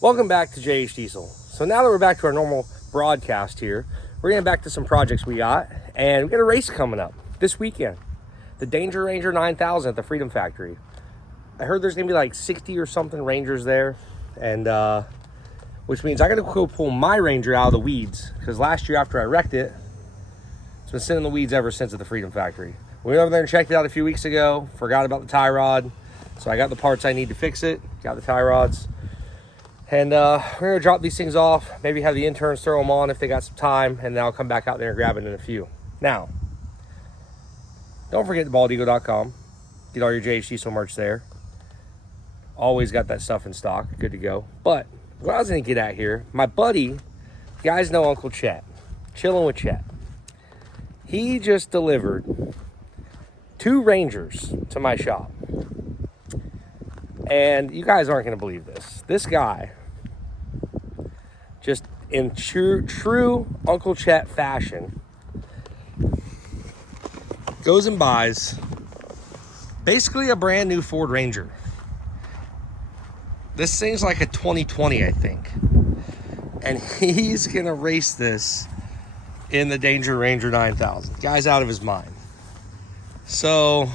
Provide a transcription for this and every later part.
Welcome back to JH Diesel. So now that we're back to our normal broadcast here, we're getting back to some projects we got, and we got a race coming up this weekend. The Danger Ranger 9000 at the Freedom Factory. I heard there's gonna be like 60 or something Rangers there, and which means I gotta go pull my Ranger out of the weeds, because last year after I wrecked it, it's been sitting in the weeds ever since at the Freedom Factory. We went over there and checked it out a few weeks ago, forgot about the tie rod, so I got the parts I need to fix it, got the tie rods. And we're gonna drop these things off, maybe have the interns throw them on if they got some time, and then I'll come back out there and grab it in a few. Now, don't forget baldeagle.com. Get all your JH Diesel merch there. Always got that stuff in stock, good to go. But what I was gonna get at here, my buddy, you guys know Uncle Chet, chilling with Chet. He just delivered 2 Rangers to my shop. And you guys aren't gonna believe this. This guy, just in true Uncle Chet fashion, goes and buys basically a brand new Ford Ranger. This thing's like a 2020, I think. And he's gonna race this in the Danger Ranger 9000. Guy's out of his mind. So,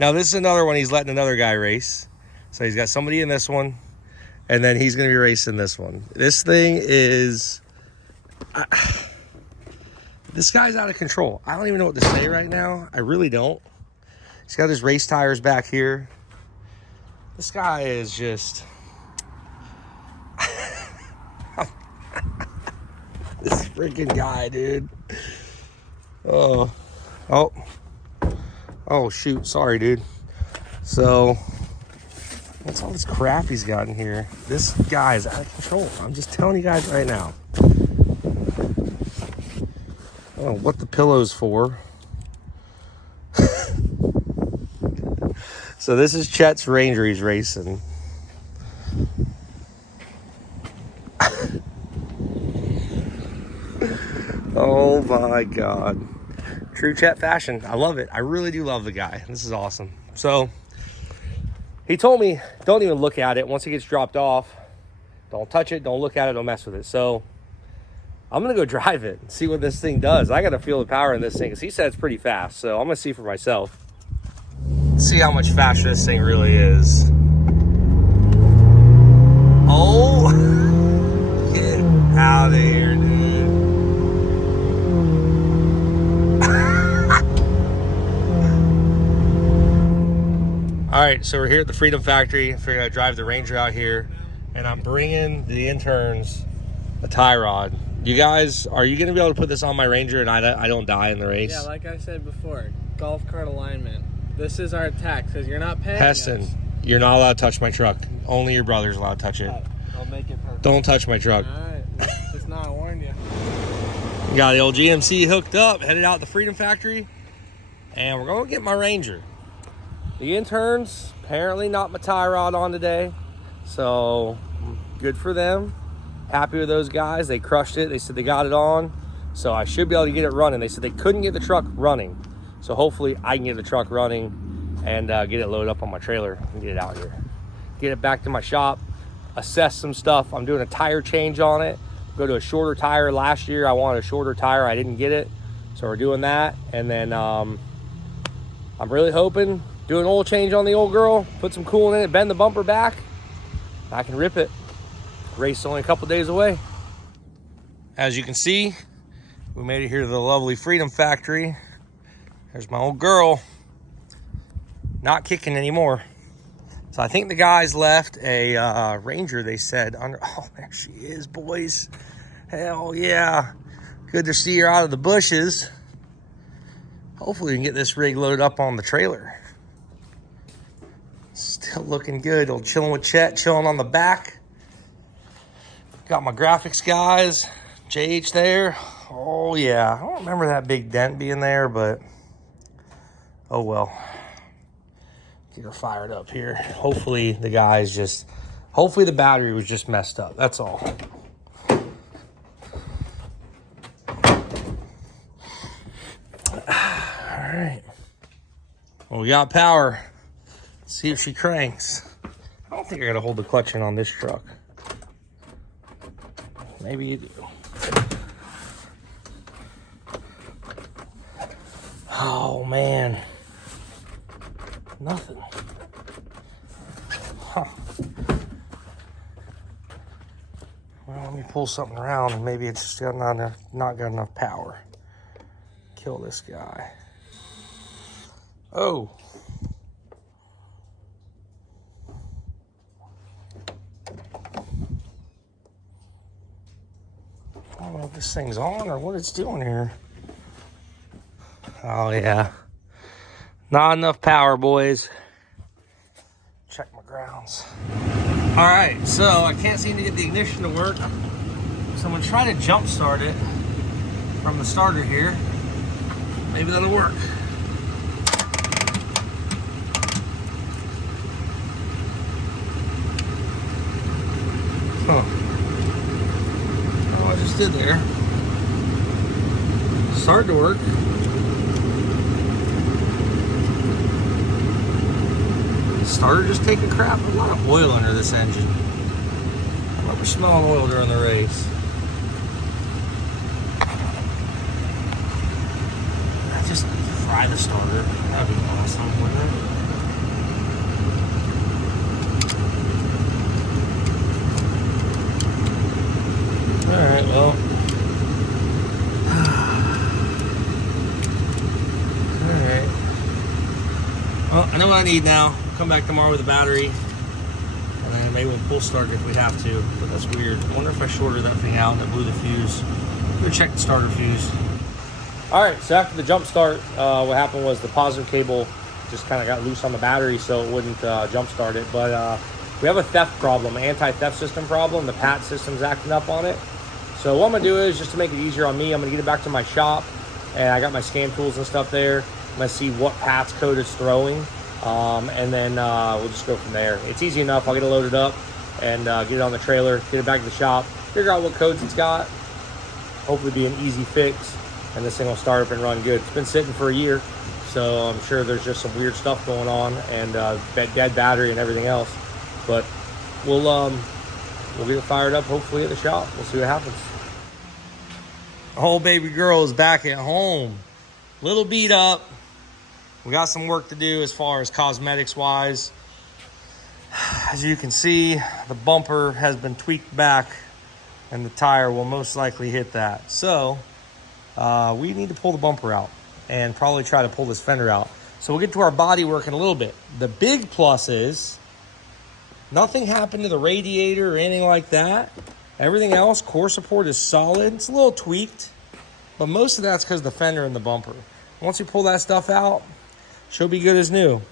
now this is another one he's letting another guy race. So he's got somebody in this one, and then he's gonna be racing this one. This thing is, this guy's out of control. I don't even know what to say right now. I really don't. He's got his race tires back here. This guy is just, this freaking guy, dude. Oh shoot, sorry, dude. So, what's all this crap he's got in here? This guy is out of control. I'm just telling you guys right now. I don't know what the pillow's for. So this is Chet's Ranger he's racing. Oh my God. True Chet fashion. I love it. I really do love the guy. This is awesome. So he told me, don't even look at it. Once it gets dropped off, don't touch it, don't look at it, don't mess with it. So I'm gonna go drive it and see what this thing does. I gotta feel the power in this thing, because he said it's pretty fast. So I'm gonna see for myself. See how much faster this thing really is. Oh, get out of here, dude. All right, so we're here at the Freedom Factory. I figured I'd drive the Ranger out here, and I'm bringing the interns a tie rod. You guys, are you gonna be able to put this on my Ranger and I don't die in the race? Yeah, like I said before, golf cart alignment. This is our tax, because you're not paying Heston, us. you're not allowed to touch my truck. Only your brother's allowed to touch it. I'll make it perfect. Don't touch my truck. All right, just not warn you. Got the old GMC hooked up, headed out the Freedom Factory, and we're gonna get my Ranger. The interns, apparently not my tie rod on today, so good for them. Happy with those guys. They crushed it. They said they got it on, so I should be able to get it running. They said they couldn't get the truck running, so hopefully I can get the truck running and get it loaded up on my trailer and get it out here. Get it back to my shop, assess some stuff. I'm doing a tire change on it. Go to a shorter tire. Last year I wanted a shorter tire. I didn't get it, so we're doing that. And then I'm really hoping, do an oil change on the old girl, put some coolant in it, bend the bumper back, I can rip it. Race only a couple days away. As you can see, we made it here to the lovely Freedom Factory. There's my old girl, not kicking anymore. So I think the guys left a Ranger, they said, under, oh, there she is, boys. Hell yeah. Good to see her out of the bushes. Hopefully we can get this rig loaded up on the trailer. Still looking good. Old chilling with Chet, chilling on the back. Got my graphics guys, JH there. Oh yeah, I don't remember that big dent being there, but oh well. Get her fired up here. Hopefully the guys just, hopefully the battery was just messed up. That's all. All right. Well, we got power. Let's see if she cranks. I think I gotta hold the clutch in on this truck. Maybe you do. Oh man, nothing. Huh. Well, let me pull something around and maybe it's just not got enough power. Kill this guy. Oh. I don't know if this thing's on or what it's doing here. Oh yeah. Not enough power, boys. Check my grounds. All right, so I can't seem to get the ignition to work. So I'm gonna try to jump start it from the starter here. Maybe that'll work. Huh. Oh, I just did there. Started to work. Starter just taking crap. A lot of oil under this engine. I remember smelling oil during the race. I just fry the starter. That'd be awesome, wouldn't it? Alright, well. Alright. Well, I know what I need now. Come back tomorrow with a battery, and then maybe we'll pull start if we have to, but that's weird. I wonder if I shorted that thing out and it blew the fuse. Go check the starter fuse. All right, so after the jump start, what happened was the positive cable just kind of got loose on the battery, so it wouldn't jump start it. But we have a theft problem, an anti-theft system problem. The PAT system's acting up on it. So what I'm gonna do is, just to make it easier on me, I'm gonna get it back to my shop, and I got my scan tools and stuff there. I'm gonna see what PAT's code it's throwing. And then we'll just go from there. It's easy enough. I'll get it loaded up and get it on the trailer, get it back to the shop, figure out what codes it's got. Hopefully be an easy fix, and this thing will start up and run good. It's been sitting for a year, so I'm sure there's just some weird stuff going on, and dead battery and everything else. But we'll get it fired up hopefully at the shop. We'll see what happens. Oh, baby girl is back at home. Little beat up. We got some work to do as far as cosmetics wise. As you can see, the bumper has been tweaked back and the tire will most likely hit that. So we need to pull the bumper out and probably try to pull this fender out. So we'll get to our body work in a little bit. The big plus is nothing happened to the radiator or anything like that. Everything else, core support is solid. It's a little tweaked, but most of that's because of the fender and the bumper. Once we pull that stuff out, she'll be good as new.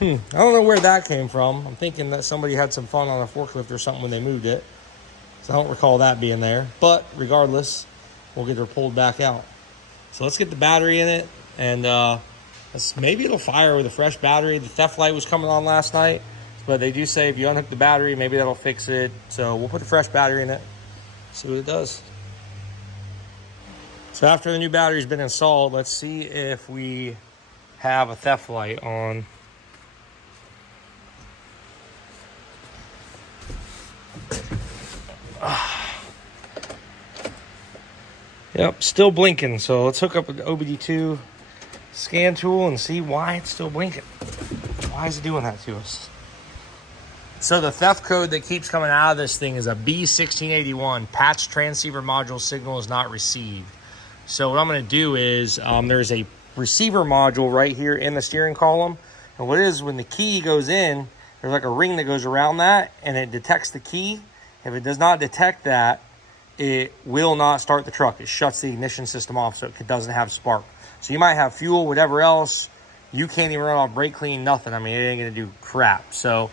I don't know where that came from. I'm thinking that somebody had some fun on a forklift or something when they moved it. So I don't recall that being there. But regardless, we'll get her pulled back out. So let's get the battery in it. And maybe it'll fire with a fresh battery. The theft light was coming on last night. But they do say if you unhook the battery, maybe that'll fix it. So we'll put a fresh battery in it. See what it does. So after the new battery's been installed, let's see if we have a theft light on. Yep, still blinking. So let's hook up an OBD2 scan tool and see why it's still blinking. Why is it doing that to us? So the theft code that keeps coming out of this thing is a B1681. Patch transceiver module signal is not received. So what I'm going to do is there's a receiver module right here in the steering column. And what it is, when the key goes in, there's like a ring that goes around that and it detects the key. If it does not detect that, it will not start the truck. It shuts the ignition system off so it doesn't have spark. So you might have fuel, whatever else. You can't even run off brake clean, nothing. I mean, it ain't going to do crap. So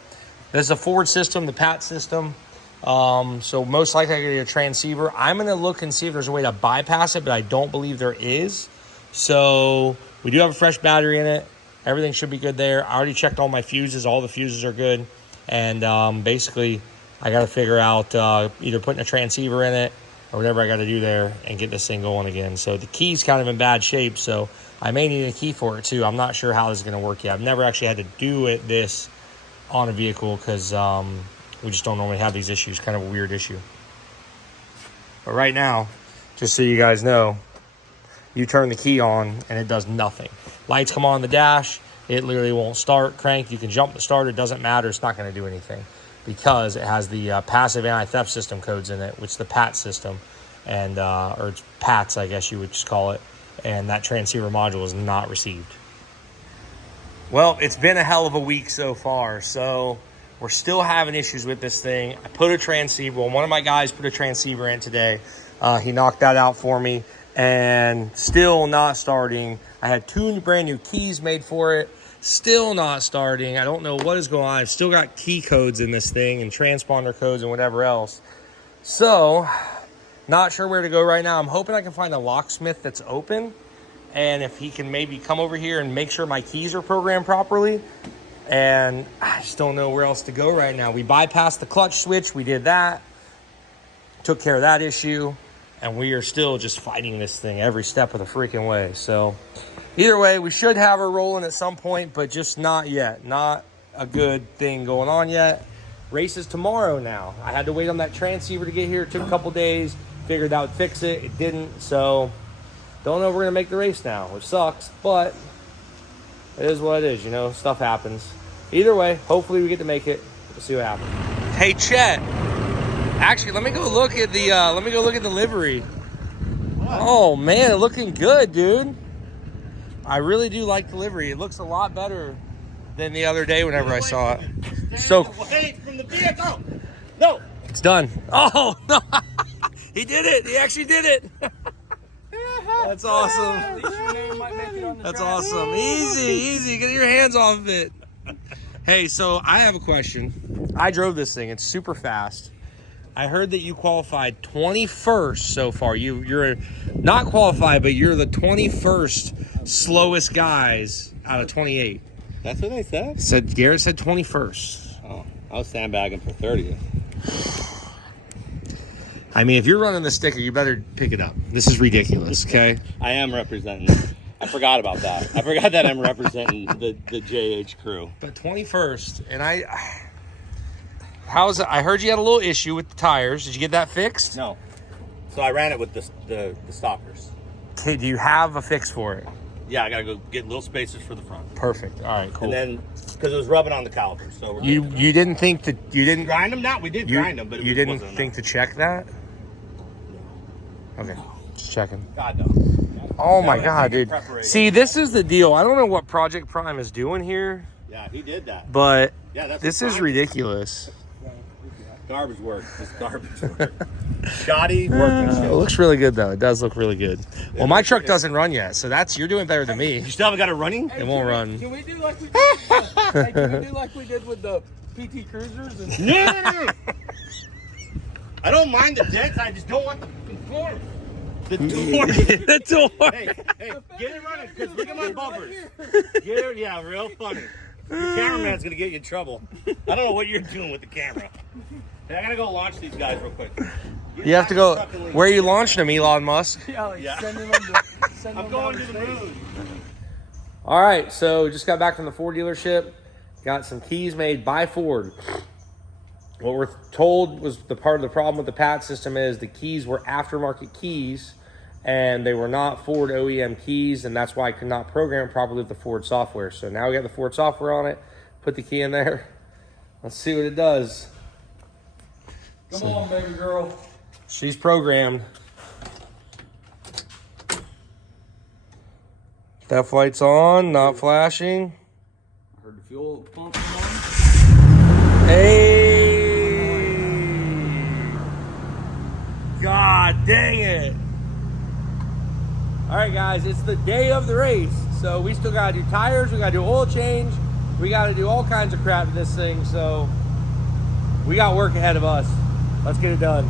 this is a Ford system, the PAT system. So most likely I get a transceiver. I'm going to look and see if there's a way to bypass it, but I don't believe there is. So we do have a fresh battery in it. Everything should be good there. I already checked all my fuses. All the fuses are good. And basically, I got to figure out either putting a transceiver in it or whatever I got to do there and get this thing going again. So the key's kind of in bad shape, so I may need a key for it too. I'm not sure how this is going to work yet. I've never actually had to do this on a vehicle because we just don't normally have these issues. Kind of a weird issue. But right now, just so you guys know, you turn the key on and it does nothing. Lights come on the dash, it literally won't start. Crank, you can jump the starter, it doesn't matter, it's not going to do anything because it has the passive anti-theft system codes in it, which is the PAT system, and or it's PATs, I guess you would just call it, and that transceiver module is not received. Well, it's been a hell of a week so far, so we're still having issues with this thing. I put a transceiver, well, one of my guys put a transceiver in today. He knocked that out for me, and still not starting. I had 2 brand new keys made for it, still not starting. I don't know what is going on. I've still got key codes in this thing and transponder codes and whatever else. So, not sure where to go right now. I'm hoping I can find a locksmith that's open, and if he can maybe come over here and make sure my keys are programmed properly. And I just don't know where else to go right now. We bypassed the clutch switch. We did that. Took care of that issue. And we are still just fighting this thing every step of the freaking way. So either way, we should have her rolling at some point, but just not yet. Not a good thing going on yet. Race is tomorrow now. I had to wait on that transceiver to get here. It took a couple days. Figured that would fix it. It didn't. So don't know if we're going to make the race now, which sucks. But it is what it is. You know, stuff happens. Either way, hopefully we get to make it. We'll see what happens. Hey, Chet. Actually, let me go look at the livery. What? Oh man, looking good, dude. I really do like the livery. It looks a lot better than the other day whenever I saw it. So away from the vehicle. No, it's done. Oh no, he did it. He actually did it. That's awesome. That's awesome. Easy. Get your hands off of it. Hey, so I have a question. I drove this thing. It's super fast. I heard that you qualified 21st so far. You're not qualified, but you're the 21st slowest guys out of 28. That's what they said? Garrett said 21st. Oh, I was sandbagging for 30th. I mean, if you're running the sticker, you better pick it up. This is ridiculous, okay? I am representing. I forgot about that. I forgot that I'm representing the JH crew. But 21st, and how's it? I heard you had a little issue with the tires. Did you get that fixed? No. So I ran it with the stalkers. Okay, do you have a fix for it? Yeah, I gotta go get little spacers for the front. Perfect. All right, cool. And then, because it was rubbing on the calipers, so you didn't think that you didn't grind them? Not, we did grind them, but you didn't think to check that? Okay, just checking. God no. Oh my God, dude. See, this is the deal. I don't know what Project Prime is doing here. Yeah, he did that. But yeah, this is ridiculous. Garbage work. It's garbage work. Shoddy workmanship. It looks really good though. It does look really good. Well, my truck doesn't run yet, so you're doing better than me. You still haven't got it running? It won't run. Can we do like we did? Can we do like we did with the PT Cruisers? And No. I don't mind the dents. I just don't want the door. The door. The door. Hey, get it running. Cause look at my bumpers. Get it. Yeah, real funny. Your cameraman's gonna get you in trouble. I don't know what you're doing with the camera. Hey, I gotta go launch these guys real quick. You have to go. Where are you launching them, Elon Musk? yeah. I'm going to the moon. All right, so just got back from the Ford dealership. Got some keys made by Ford. What we're told was the part of the problem with the PAT system is the keys were aftermarket keys, and they were not Ford OEM keys, and that's why I could not program properly with the Ford software. So now we got the Ford software on it. Put the key in there. Let's see what it does. Come on, baby girl. She's programmed. That light's on, not flashing. Heard the fuel pump on. Hey! God dang it! All right, guys, it's the day of the race, so we still gotta do tires, we gotta do oil change, we gotta do all kinds of crap to this thing, so we got work ahead of us. Let's get it done.